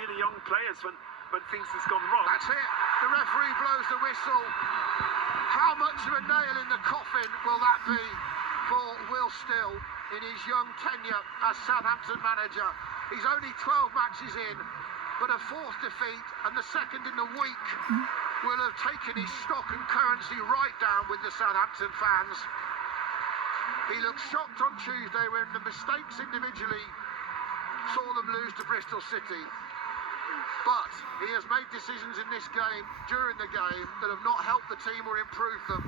see the young players when things has gone wrong. That's it. The referee blows the whistle. How much of a nail in the coffin will that be for Will Still in his young tenure as Southampton manager? He's only 12 matches in, but a fourth defeat and the second in the week will have taken his stock and currency right down with the Southampton fans. He looked shocked on Tuesday when the mistakes individually saw them lose to Bristol City. But he has made decisions in this game, during the game, that have not helped the team or improved them.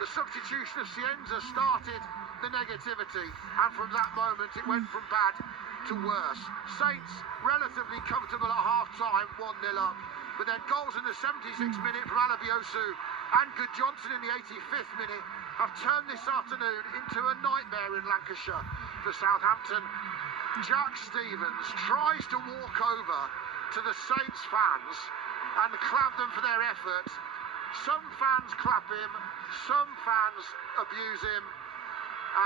The substitution of Cienza started the negativity, and from that moment it went from bad to worse. Saints relatively comfortable at half-time, 1-0 up, but then goals in the 76th minute from Alabiosu and Good Johnson in the 85th minute have turned this afternoon into a nightmare in Lancashire for Southampton. Jack Stevens tries to walk over to the Saints fans and clap them for their effort. Some fans clap him, some fans abuse him,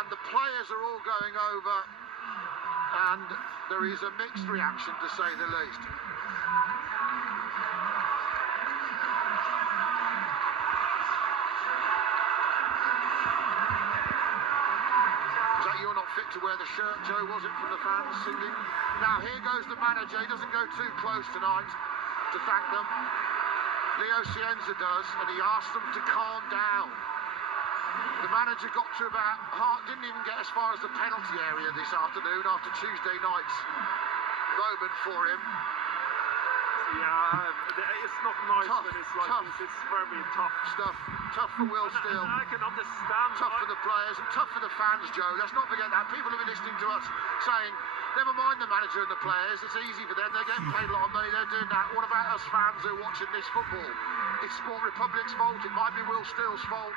and the players are all going over, and there is a mixed reaction, to say the least. Is that "You're not fit to wear the shirt," Joe, was it, from the fans singing? Now here goes the manager. He doesn't go too close tonight to thank them. Leo Cienza does, and he asks them to calm down. The manager got to about didn't even get as far as the penalty area this afternoon after Tuesday night's moment for him. Yeah, it's not nice when it's like this. It's very tough stuff. Tough for Will Still. I can understand. Tough for the players and tough for the fans, Joe. Let's not forget that. People have been listening to us saying, never mind the manager and the players, it's easy for them, they're getting paid a lot of money, they're doing that. What about us fans who are watching this football? It's Sport Republic's fault, it might be Will Still's fault.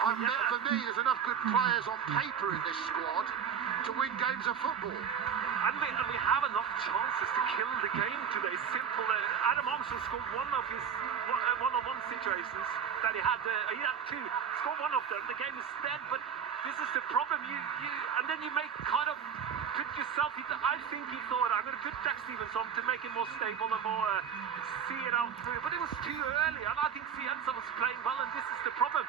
For me, there's enough good players on paper in this squad to win games of football. And we have enough chances to kill the game today. Simple. Adam Armstrong scored one of his one-on-one situations that he had. He had two. Scored one of them. The game is dead. But this is the problem. And then you make kind of put yourself. I think he thought, I'm going to put Jack Stevens on to make it more stable and more see it out through. But it was too early. And I think Cienza was playing well. And this is the problem.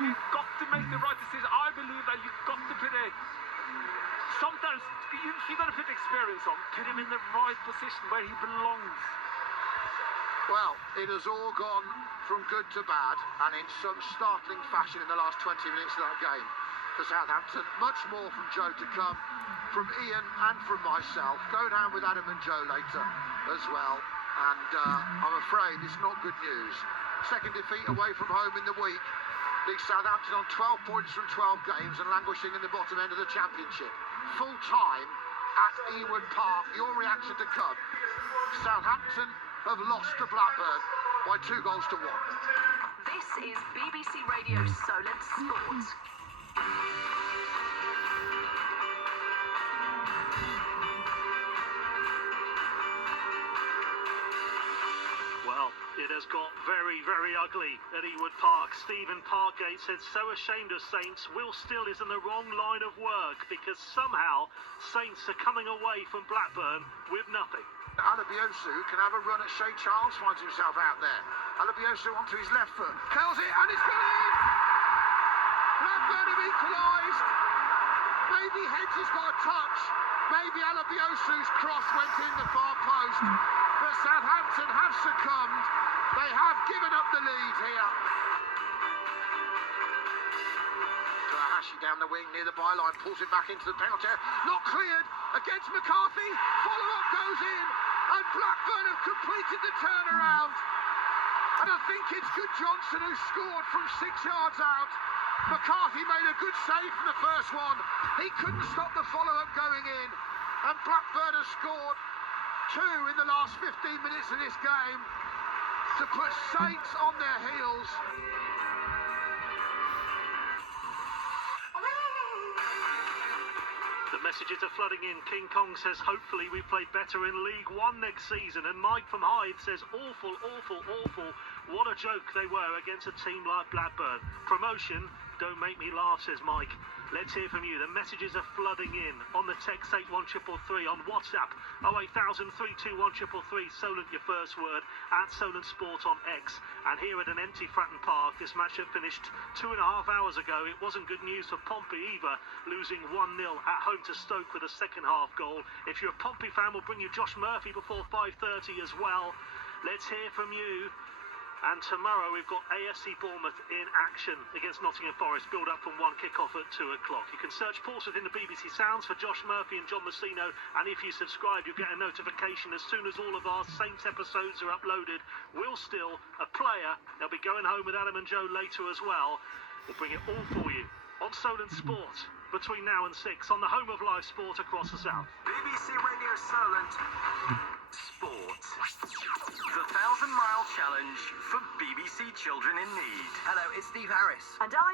You've got to make the right decision. I believe that you've got to put sometimes, if you're going to put experience on, put him in the right position where he belongs. Well, it has all gone from good to bad, and in some startling fashion in the last 20 minutes of that game for Southampton. Much more from Joe to come, from Ian and from myself. Go down with Adam and Joe later as well, and I'm afraid it's not good news. Second defeat away from home in the week. Leaves Southampton on 12 points from 12 games and languishing in the bottom end of the Championship. Full time at Ewood Park. Your reaction to come. Southampton have lost to Blackburn by 2-1. This is BBC Radio Solent Sport. It has got very, very ugly at Ewood Park. Stephen Parkgate said, so ashamed of Saints. Will Still is in the wrong line of work because somehow Saints are coming away from Blackburn with nothing. Alabiosu can have a run at Shea Charles, finds himself out there. Alabiosu onto his left foot, curls it and it's gone in! Blackburn have equalised. Maybe Hedges has got a touch. Maybe Alabiosu's cross went in the far post. But Southampton have succumbed. They have given up the lead here. Takahashi down the wing near the byline, pulls it back into the penalty area. Not cleared against McCarthy. Follow-up goes in, and Blackburn have completed the turnaround. And I think it's Good Johnson who scored from 6 yards out. McCarthy made a good save from the first one. He couldn't stop the follow-up going in, and Blackburn has scored 2 in the last 15 minutes of this game to put Saints on their heels. The messages are flooding in. King Kong says hopefully we play better in League One next season, and Mike from Hyde says awful, awful, awful. What a joke they were against a team like Blackburn. Promotion Don't make me laugh, says Mike. Let's hear from you. The messages are flooding in on the text 81333, on WhatsApp 08000 321 333. Solent, your first word, at Solent Sport on X. And here at an empty Fratton Park, this match had finished 2.5 hours ago. It wasn't good news for Pompey either, losing 1-0 at home to Stoke with a second half goal. If you're a Pompey fan, we'll bring you Josh Murphy before 5:30 as well. Let's hear from you. And tomorrow we've got AFC Bournemouth in action against Nottingham Forest, build up from 1, kick-off at 2 o'clock. You can search Pulse within the BBC Sounds for Josh Murphy and John Messino, and if you subscribe you'll get a notification as soon as all of our Saints episodes are uploaded. Will Still, a player, they'll be going home with Adam and Joe later as well. We'll bring it all for you on Solent Sport between now and 6 on the home of live sport across the south. BBC Radio Solent Sport. The 1,000-mile challenge for BBC children in need. Hello, it's Steve Harris. And I